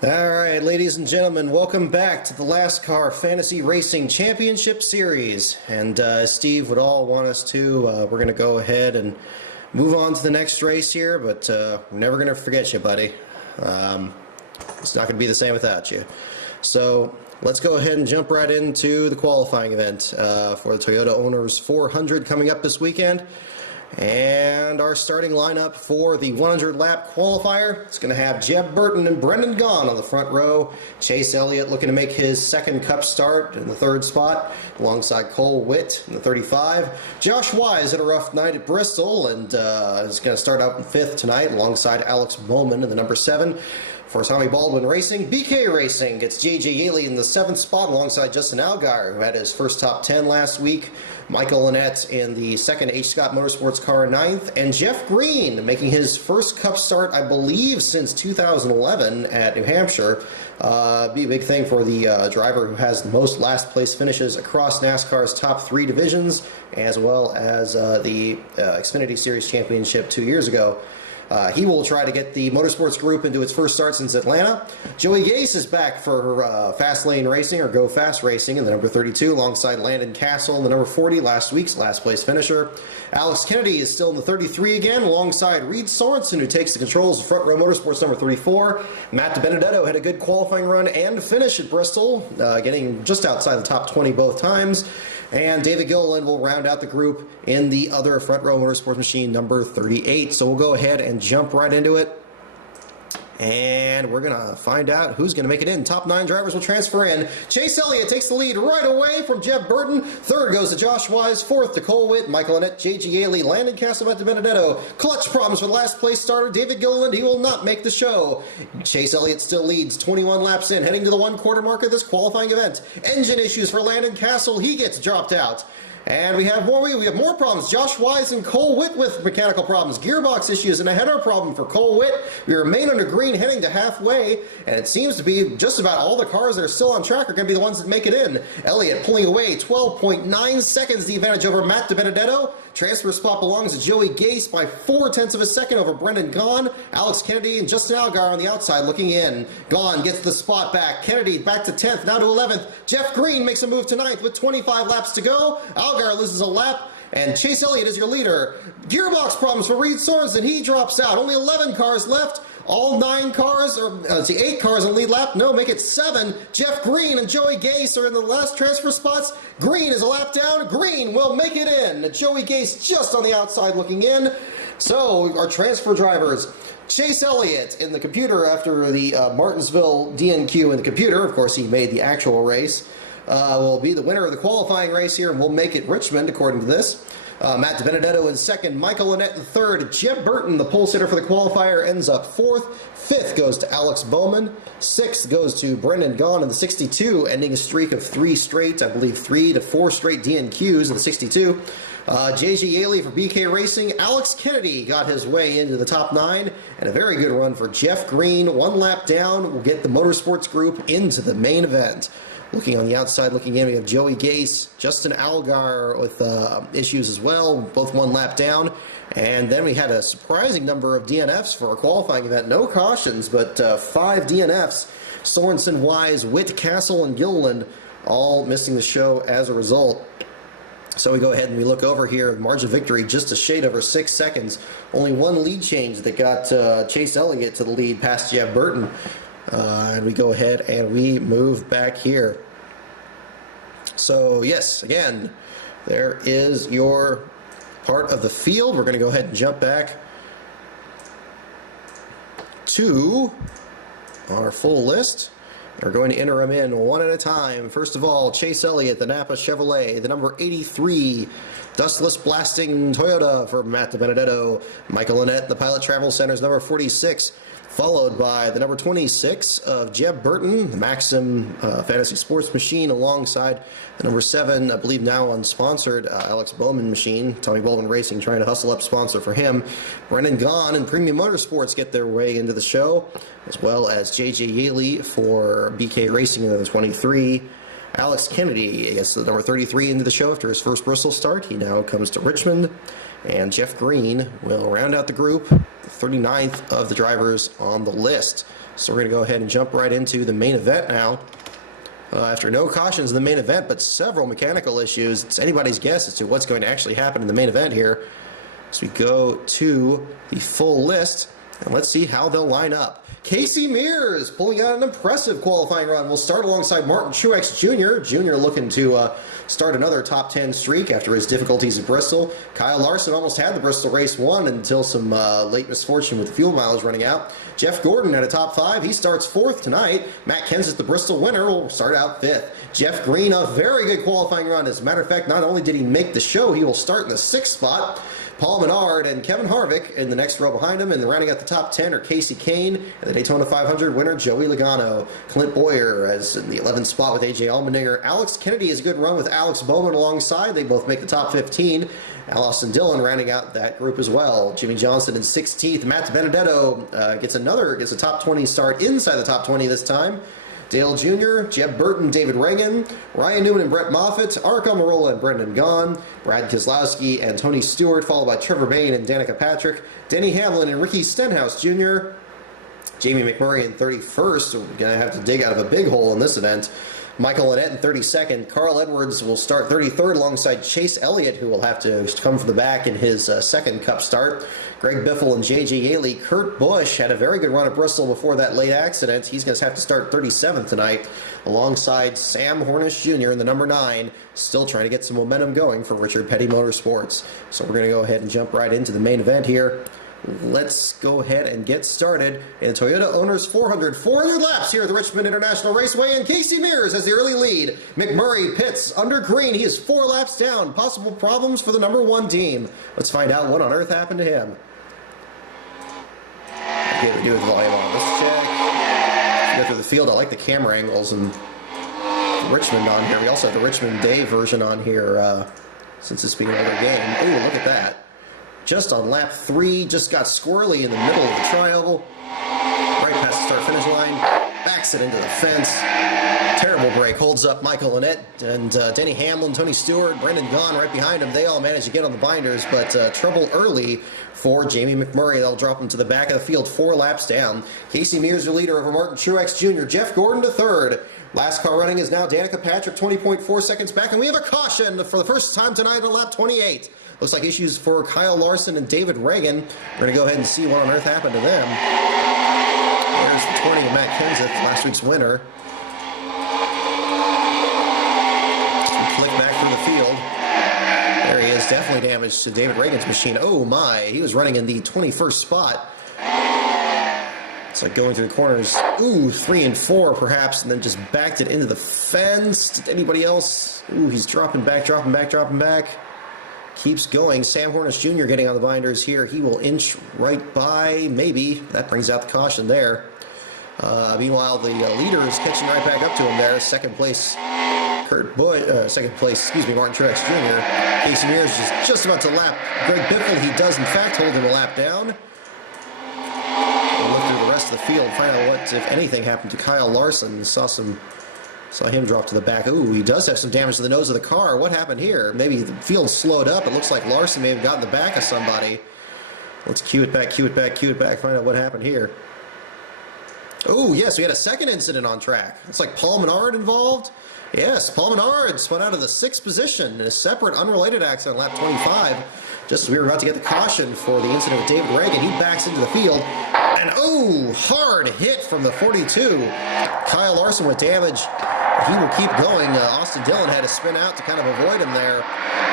All right, ladies and gentlemen, welcome back to the LASTCAR Fantasy Racing Championship Series. And Steve would all want us to. We're going to go ahead and move on to the next race here, but we're never going to forget you, buddy. It's not going to be the same without you. So let's go ahead and jump right into the qualifying event for the Toyota Owners 400 coming up this weekend. And our starting lineup for the 100-lap qualifier, it's going to have Jeb Burton and Brendan Gaughan on the front row. Chase Elliott looking to make his second Cup start in the third spot, alongside Cole Witt in the 35. Josh Wise had a rough night at Bristol and is going to start out in fifth tonight, alongside Alex Bowman in the number 7. For Tommy Baldwin Racing, BK Racing gets J.J. Yaley in the 7th spot alongside Justin Allgaier, who had his first top 10 last week. Michael Lynette in the 2nd H. Scott Motorsports car 9th. And Jeff Green making his first Cup start, I believe, since 2011 at New Hampshire. Be a big thing for the driver who has the most last place finishes across NASCAR's top 3 divisions, as well as the Xfinity Series Championship 2 years ago. He will try to get the Motorsports Group into its first start since Atlanta. Joey Gase is back for Fast Lane Racing, or Go Fast Racing, in the number 32, alongside Landon Castle in the number 40, last week's last place finisher. Alex Kennedy is still in the 33 again, alongside Reed Sorensen, who takes the controls of Front Row Motorsports number 34. Matt DiBenedetto had a good qualifying run and finish at Bristol, getting just outside the top 20 both times. And David Gilliland will round out the group in the other Front Row Motorsports machine, number 38. So we'll go ahead and jump right into it. And we're going to find out who's going to make it in. Top 9 drivers will transfer in. Chase Elliott takes the lead right away from Jeb Burton. 3rd goes to Josh Wise. 4th to Cole Witt, Michael Lynette, J.G. Yaley, Landon Castle, Matt DiBenedetto. Clutch problems for the last place starter, David Gilliland. He will not make the show. Chase Elliott still leads 21 laps in, heading to the 1/4 mark of this qualifying event. Engine issues for Landon Castle. He gets dropped out. And we have more problems. Josh Wise and Cole Witt with mechanical problems. Gearbox issues and a header problem for Cole Witt. We remain under green heading to halfway, and it seems to be just about all the cars that are still on track are going to be the ones that make it in. Elliott pulling away 12.9 seconds the advantage over Matt DiBenedetto. Transfer spot belongs to Joey Gase by 0.4 of a second over Brendan Gaughan. Alex Kennedy and Justin Allgaier on the outside looking in. Gaughan gets the spot back. Kennedy back to 10th, now to 11th. Jeff Green makes a move to 9th with 25 laps to go. Allgaier loses a lap, and Chase Elliott is your leader. Gearbox problems for Reed Sorensen. He drops out. Only 11 cars left. All 9 cars, or 8 cars on lead lap. No, make it 7. Jeff Green and Joey Gase are in the last transfer spots. Green is a lap down. Green will make it in. Joey Gase just on the outside looking in. So our transfer drivers, Chase Elliott in the computer after the Martinsville DNQ in the computer. Of course, he made the actual race. Will be the winner of the qualifying race here, and we'll make it Richmond according to this. Matt DiBenedetto in 2nd, Michael Lynette in 3rd. Jeb Burton, the pole sitter for the qualifier, ends up 4th. 5th goes to Alex Bowman. 6th goes to Brendan Gaughan in the 62, ending a streak of 3 straight, I believe 3 to 4 straight DNQs in the 62. J.G. Yaley for BK Racing. Alex Kennedy got his way into the top 9, and a very good run for Jeff Green. 1 lap down will get the Motorsports Group into the main event. Looking on the outside, looking in, we have Joey Gase, Justin Allgaier with issues as well, both 1 lap down. And then we had a surprising number of DNFs for a qualifying event. No cautions, but 5 DNFs. Sorensen, Wise, Witt, Castle, and Gilliland all missing the show as a result. So we go ahead and we look over here. Margin of victory just a shade over 6 seconds. Only 1 lead change that got Chase Elliott to the lead past Jeb Burton. And we go ahead and we move back here. So yes, again, there is your part of the field. We're going to go ahead and jump back to our full list. We're going to enter them in one at a time. First of all, Chase Elliott, the Napa Chevrolet, the number 83, Dustless Blasting Toyota for Matt DiBenedetto. Michael Lynette, the Pilot Travel Center's number 46, followed by the number 26 of Jeb Burton, the Maxim Fantasy Sports Machine, alongside the number 7, I believe now unsponsored, Alex Bowman Machine. Tommy Baldwin Racing trying to hustle up sponsor for him. Brendan Gaughan and Premium Motorsports get their way into the show, as well as J.J. Yaley for BK Racing in the 23. Alex Kennedy gets the number 33 into the show after his first Bristol start. He now comes to Richmond. And Jeff Green will round out the group, the 39th of the drivers on the list. So we're going to go ahead and jump right into the main event now. After no cautions in the main event, but several mechanical issues, it's anybody's guess as to what's going to actually happen in the main event here. So we go to the full list, and let's see how they'll line up. Casey Mears pulling out an impressive qualifying run. We'll start alongside Martin Truex Jr. Jr. looking to start another top 10 streak after his difficulties at Bristol. Kyle Larson almost had the Bristol race won until some late misfortune with the fuel mileage running out. Jeff Gordon at a top 5. He starts 4th tonight. Matt Kenseth, the Bristol winner, will start out 5th. Jeff Green, a very good qualifying run. As a matter of fact, not only did he make the show, he will start in the 6th spot. Paul Menard and Kevin Harvick in the next row behind him, and rounding out the top 10 are Casey Kane and the Daytona 500 winner Joey Logano. Clint Boyer as in the 11th spot with AJ Allmendinger. Alex Kennedy has a good run with Alex Bowman alongside. They both make the top 15. Austin Dillon rounding out that group as well. Jimmy Johnson in 16th. Matt Benedetto gets a top 20 start inside the top 20 this time. Dale Jr., Jeb Burton, David Reagan, Ryan Newman and Brett Moffitt, Ark Almirola and Brendan Gaughan, Brad Keselowski and Tony Stewart, followed by Trevor Bayne and Danica Patrick, Denny Hamlin and Ricky Stenhouse Jr., Jamie McMurray in 31st, so we're going to have to dig out of a big hole in this event. Michael Annett in 32nd. Carl Edwards will start 33rd alongside Chase Elliott, who will have to come from the back in his second Cup start. Greg Biffle and J.J. Yaley. Kurt Busch had a very good run at Bristol before that late accident. He's going to have to start 37th tonight alongside Sam Hornish Jr. in the number 9, still trying to get some momentum going for Richard Petty Motorsports. So we're going to go ahead and jump right into the main event here. Let's go ahead and get started in Toyota Owners 400 laps here at the Richmond International Raceway, and Casey Mears has the early lead. McMurray pits under green. He is 4 laps down. Possible problems for the number 1 team. Let's find out what on earth happened to him. Okay, we do with volume on. Let's check. Go through the field. I like the camera angles and Richmond on here. We also have the Richmond Day version on here since it's being another game. Oh, look at that. Just on lap 3, just got squirrely in the middle of the triangle. Right past the start-finish line. Backs it into the fence. Terrible break. Holds up Michael Annett and Denny Hamlin, Tony Stewart, Brendan Gaughan right behind him. They all managed to get on the binders, but trouble early for Jamie McMurray. They'll drop him to the back of the field 4 laps down. Casey Mears, your leader, over Martin Truex Jr. Jeff Gordon to 3rd. Last car running is now Danica Patrick, 20.4 seconds back, and we have a caution for the first time tonight on lap 28. Looks like issues for Kyle Larson and David Reagan. We're going to go ahead and see what on earth happened to them. There's the 20 of Matt Kenseth, last week's winner. Flick back through the field. There he is, definitely damage to David Reagan's machine. Oh my, he was running in the 21st spot. It's like going through the corners. Ooh, 3 and 4 perhaps, and then just backed it into the fence. Did anybody else? Ooh, he's dropping back. Keeps going. Sam Hornish Jr. getting on the binders here. He will inch right by, maybe. That brings out the caution there. Meanwhile, the leader is catching right back up to him there. Second place, Martin Truex Jr. Casey Mears is just about to lap Greg Biffle. He does, in fact, hold him a lap down. We'll look through the rest of the field and find out what, if anything, happened to Kyle Larson. Saw him drop to the back. Ooh, he does have some damage to the nose of the car. What happened here? Maybe the field slowed up. It looks like Larson may have gotten the back of somebody. Let's cue it back, find out what happened here. Oh, yes, we had a second incident on track. It's like Paul Menard involved. Yes, Paul Menard spun out of the 6th position in a separate, unrelated accident on lap 25. Just as we were about to get the caution for the incident with David Reagan, he backs into the field. And, oh, hard hit from the 42. Kyle Larson with damage. He will keep going. Austin Dillon had to spin out to kind of avoid him there.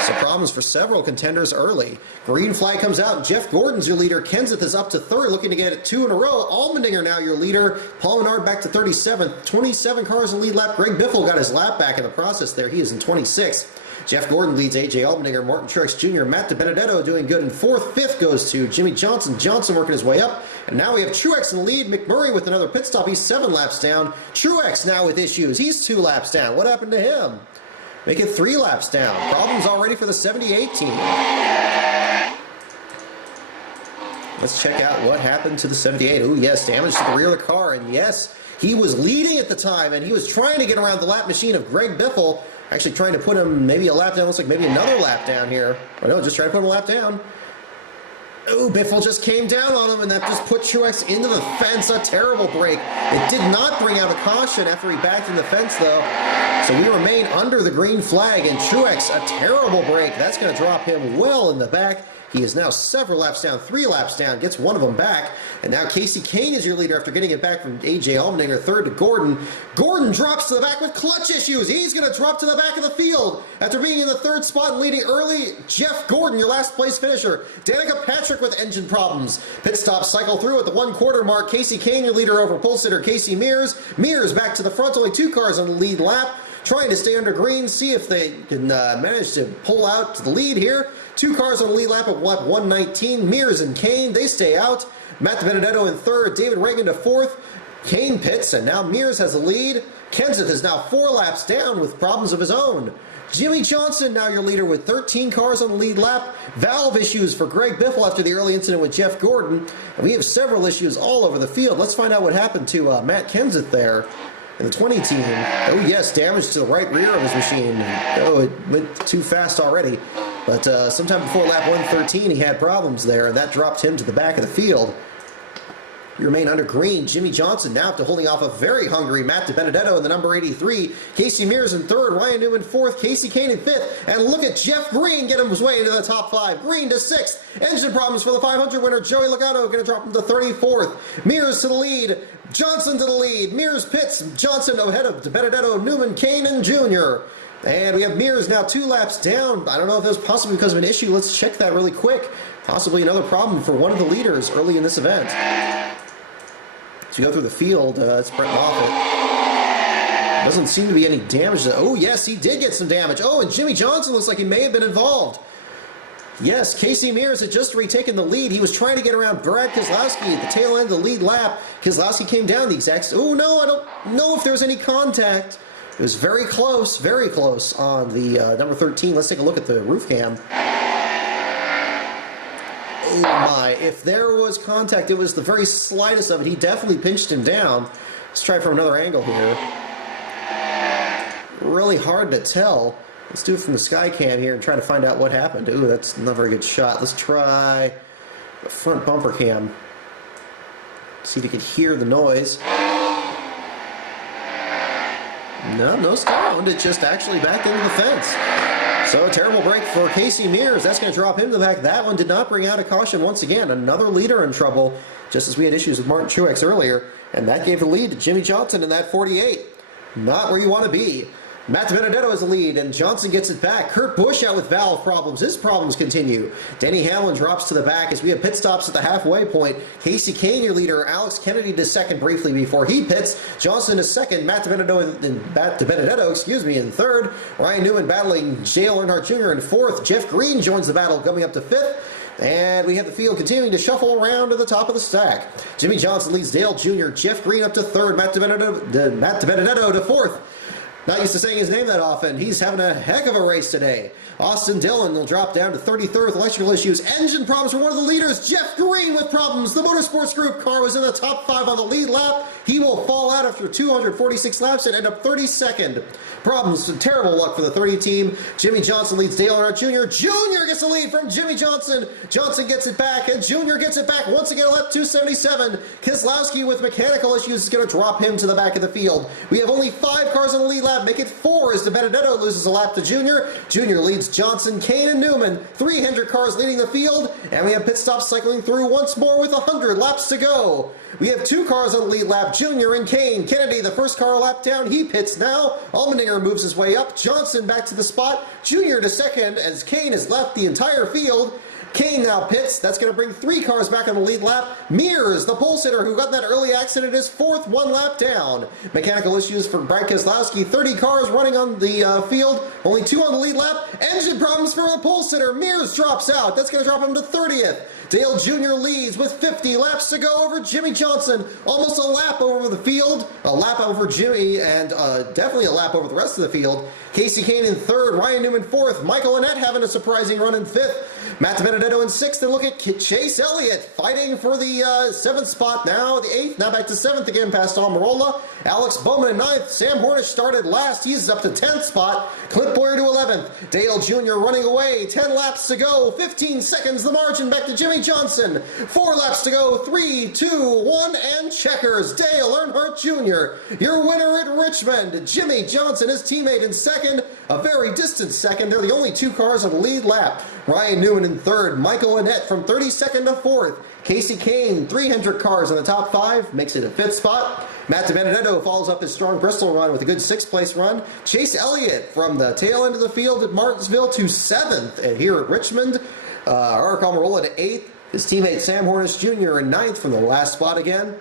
Some problems for several contenders early. Green flag comes out. Jeff Gordon's your leader. Kenseth is up to 3rd, looking to get it 2 in a row. Allmendinger now your leader. Paul Menard back to 37th. 27 cars in lead lap. Greg Biffle got his lap back in the process there. He is in 26th. Jeff Gordon leads AJ Allmendinger, Martin Truex Jr., Matt Benedetto doing good in 4th. 5th goes to Jimmy Johnson. Johnson working his way up. And now we have Truex in the lead. McMurray with another pit stop. He's 7 laps down. Truex now with issues. He's 2 laps down. What happened to him? Make it 3 laps down. Problems already for the 78 team. Let's check out what happened to the 78. Oh, yes, damage to the rear of the car. And yes, he was leading at the time, and he was trying to get around the lap machine of Greg Biffle. Actually trying to put him maybe a lap down. Looks like maybe another lap down here. Oh, no, just trying to put him a lap down. Oh, Biffle just came down on him, and that just put Truex into the fence. A terrible break. It did not bring out a caution after he backed in the fence, though. So we remain under the green flag, and Truex, a terrible break. That's going to drop him well in the back. He is now several laps down, 3 laps down, gets one of them back. And now Casey Kane is your leader after getting it back from A.J. Allmendinger, third to Gordon. Gordon drops to the back with clutch issues. He's going to drop to the back of the field. After being in the third spot and leading early, Jeff Gordon, your last place finisher. Danica Patrick with engine problems. Pit stop cycle through at the 1/4 mark. Casey Kane, your leader over pole sitter Casey Mears. Mears back to the front, only 2 cars on the lead lap. Trying to stay under green, see if they can manage to pull out to the lead here. 2 cars on the lead lap at lap 119. Mears and Kane, they stay out. Matt DiBenedetto in third, David Reagan to fourth. Kane pits, and now Mears has the lead. Kenseth is now 4 laps down with problems of his own. Jimmy Johnson, now your leader with 13 cars on the lead lap. Valve issues for Greg Biffle after the early incident with Jeff Gordon. And we have several issues all over the field. Let's find out what happened to Matt Kenseth there. And the 20 team, oh yes, damage to the right rear of his machine. Oh, it went too fast already. But sometime before lap 113, he had problems there, and that dropped him to the back of the field. We remain under green. Jimmy Johnson now after holding off a very hungry Matt DiBenedetto in the number 83. Casey Mears in third, Ryan Newman fourth, Casey Kane in fifth. And look at Jeff Green get his way into the top 5. Green to 6th. Engine problems for the 500 winner. Joey Logano going to drop him to 34th. Mears to the lead. Johnson to the lead. Mears pits. Johnson ahead of DiBenedetto, Newman, Kane, and Jr. And we have Mears now 2 laps down. I don't know if that was possibly because of an issue. Let's check that really quick. Possibly another problem for one of the leaders early in this event. As you go through the field, it's Brett Moffitt. Doesn't seem to be any damage. Oh, yes, he did get some damage. Oh, and Jimmy Johnson looks like he may have been involved. Yes, Casey Mears had just retaken the lead. He was trying to get around Brad Keselowski at the tail end of the lead lap. Keselowski came down the exact... Oh, no, I don't know if there was any contact. It was very close on the number 13. Let's take a look at the roof cam. Oh my, if there was contact, it was the very slightest of it. He definitely pinched him down. Let's try from another angle here. Really hard to tell. Let's do it from the sky cam here and try to find out what happened. Ooh, that's not a very good shot. Let's try the front bumper cam. See if you can hear the noise. No sound. It just actually backed into the fence. So a terrible break for Casey Mears. That's going to drop him to the back. That one did not bring out a caution once again. Another leader in trouble, just as we had issues with Martin Truex earlier. And that gave the lead to Jimmy Johnson in that 48. Not where you want to be. Matt DiBenedetto has the lead, and Johnson gets it back. Kurt Busch out with valve problems. His problems continue. Denny Hamlin drops to the back as we have pit stops at the halfway point. Casey Kane, your leader. Alex Kennedy to second briefly before he pits. Johnson is second. Matt DiBenedetto, in third. Ryan Newman battling Dale Earnhardt Jr. in fourth. Jeff Green joins the battle, coming up to fifth. And we have the field continuing to shuffle around to the top of the stack. Jimmy Johnson leads Dale Jr. Jeff Green up to third. Matt DiBenedetto to fourth. Not used to saying his name that often. He's having a heck of a race today. Austin Dillon will drop down to 33rd. Electrical issues. Engine problems for one of the leaders. Jeff Green with problems. The Motorsports Group car was in the top 5 on the lead lap. He will fall out after 246 laps and end up 32nd. Problems and terrible luck for the 30 team. Jimmy Johnson leads Dale Earnhardt Jr. Jr. gets the lead from Jimmy Johnson. Johnson gets it back, and Jr. gets it back once again at lap 277. Keselowski with mechanical issues is going to drop him to the back of the field. We have only 5 cars on the lead lap. Make it 4 as DiBenedetto loses a lap to Jr. Jr. leads Johnson, Kane, and Newman. 3 Hendrick cars leading the field, and we have pit stops cycling through once more with 100 laps to go. We have 2 cars on the lead lap, Jr. and Kane. Kennedy, the first car lap down, he pits now. Allmendinger moves his way up. Johnson back to the spot. Jr. to second as Kane has left the entire field. Kane now pits. That's going to bring 3 cars back on the lead lap. Mears, the pole sitter who got in that early accident, is 4th, 1 lap down. Mechanical issues for Brad Keselowski. 30 cars running on the field. Only 2 on the lead lap. Engine problems for the pole sitter. Mears drops out. That's going to drop him to 30th. Dale Jr. leads with 50 laps to go over Jimmy Johnson. Almost a lap over the field. A lap over Jimmy, and definitely a lap over the rest of the field. Casey Kane in 3rd. Ryan Newman 4th. Michael Annett having a surprising run in 5th. Matt DiBenedetto Benedetto in 6th, and look at Chase Elliott fighting for the 7th spot now, the 8th, now back to 7th again past Almirola. Alex Bowman in 9th. Sam Hornish started last. He's up to 10th spot. Clint Boyer to 11th. Dale Jr. running away. 10 laps to go. 15 seconds the margin. Back to Jimmy Johnson. 4 laps to go. 3, 2, 1, and checkers. Dale Earnhardt Jr., your winner at Richmond. Jimmy Johnson, his teammate, in 2nd. A very distant 2nd. They're the only 2 cars on the lead lap. Ryan Newman in 3rd. Michael Annett from 32nd to 4th. Casey Kane, 3 Hendrick cars in the top 5, makes it a 5th spot. Matt DiBenedetto follows up his strong Bristol run with a good 6th place run. Chase Elliott from the tail end of the field at Martinsville to 7th, and here at Richmond. Eric Almirola to 8th. His teammate Sam Hornish Jr. in 9th from the last spot again.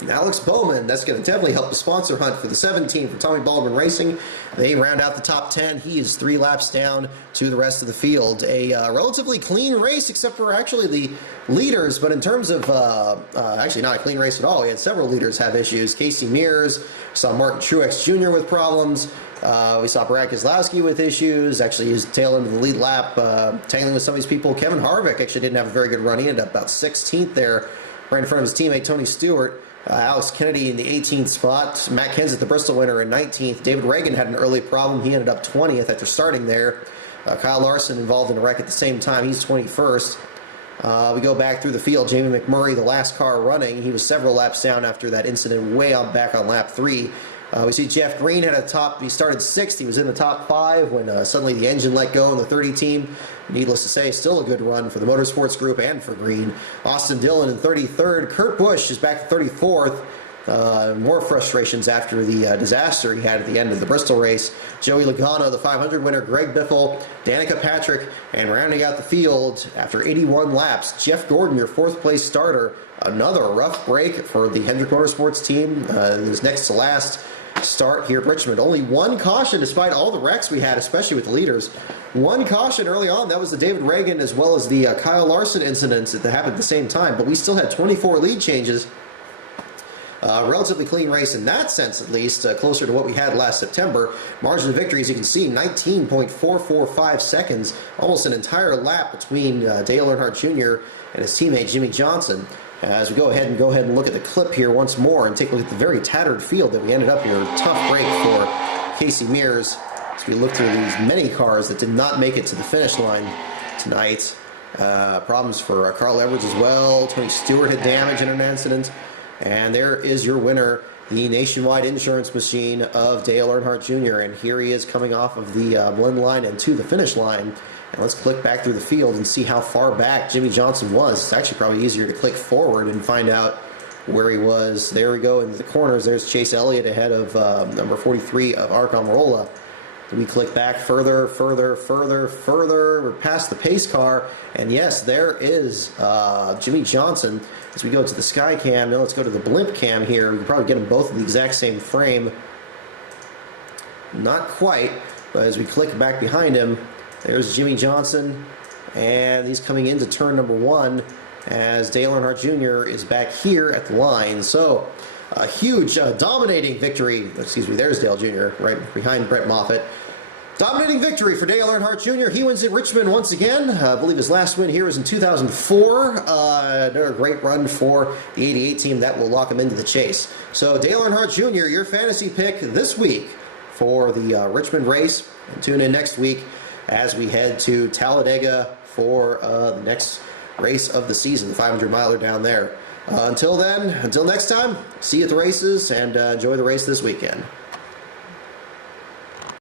And Alex Bowman, that's going to definitely help the sponsor hunt for the 17 from Tommy Baldwin Racing. They round out the top 10. He is 3 laps down to the rest of the field. A relatively clean race, except for actually the leaders. But in terms of, actually not a clean race at all. We had several leaders have issues. Casey Mears, saw Martin Truex Jr. with problems. We saw Brad Keselowski with issues. Actually, his tail end of the lead lap, tangling with some of these people. Kevin Harvick actually didn't have a very good run. He ended up about 16th there, right in front of his teammate Tony Stewart. Alex Kennedy in the 18th spot. Matt Kenseth, the Bristol winner, in 19th. David Reagan had an early problem. He ended up 20th after starting there. Kyle Larson involved in a wreck at the same time. He's 21st. We go back through the field. Jamie McMurray, the last car running. He was several laps down after that incident way out back on lap 3. We see Jeff Green had a top, he started 6th, he was in the top 5 when suddenly the engine let go in the 30 team. Needless to say, still a good run for the Motorsports Group and for Green. Austin Dillon in 33rd. Kurt Busch is back to 34th. More frustrations after the disaster he had at the end of the Bristol race. Joey Logano, the 500 winner, Greg Biffle, Danica Patrick, and rounding out the field after 81 laps, Jeff Gordon, your 4th place starter. Another rough break for the Hendrick Motorsports team. His next to last start here at Richmond. Only 1 caution despite all the wrecks we had, especially with the leaders. 1 caution early on. That was the David Reagan as well as the Kyle Larson incidents that happened at the same time. But we still had 24 lead changes. Relatively clean race in that sense, at least, closer to what we had last September. Margin of victory, as you can see, 19.445 seconds, almost an entire lap between Dale Earnhardt Jr. and his teammate Jimmy Johnson. As we go ahead and look at the clip here once more and take a look at the very tattered field that we ended up here. Tough break for Casey Mears as we look through these many cars that did not make it to the finish line tonight. Problems for Carl Edwards as well. Tony Stewart had damage in an incident. And there is your winner, the Nationwide Insurance Machine of Dale Earnhardt Jr. And here he is coming off of the blend line and to the finish line. And let's click back through the field and see how far back Jimmy Johnson was. It's actually probably easier to click forward and find out where he was. There we go into the corners. There's Chase Elliott ahead of number 43 of Eric Almirola. We click back further. We're past the pace car. And yes, there is Jimmy Johnson. As we go to the sky cam, now let's go to the blimp cam here. We can probably get them both in the exact same frame. Not quite, but as we click back behind him, there's Jimmy Johnson, and he's coming into turn number 1 as Dale Earnhardt Jr. is back here at the line. So a huge, dominating victory. Excuse me, there's Dale Jr. right behind Brett Moffitt. Dominating victory for Dale Earnhardt Jr. He wins at Richmond once again. I believe his last win here was in 2004. Another great run for the 88 team that will lock him into the chase. So Dale Earnhardt Jr., your fantasy pick this week for the Richmond race. And tune in next week as we head to Talladega for the next race of the season, the 500-miler down there. Until then, until next time, see you at the races and enjoy the race this weekend.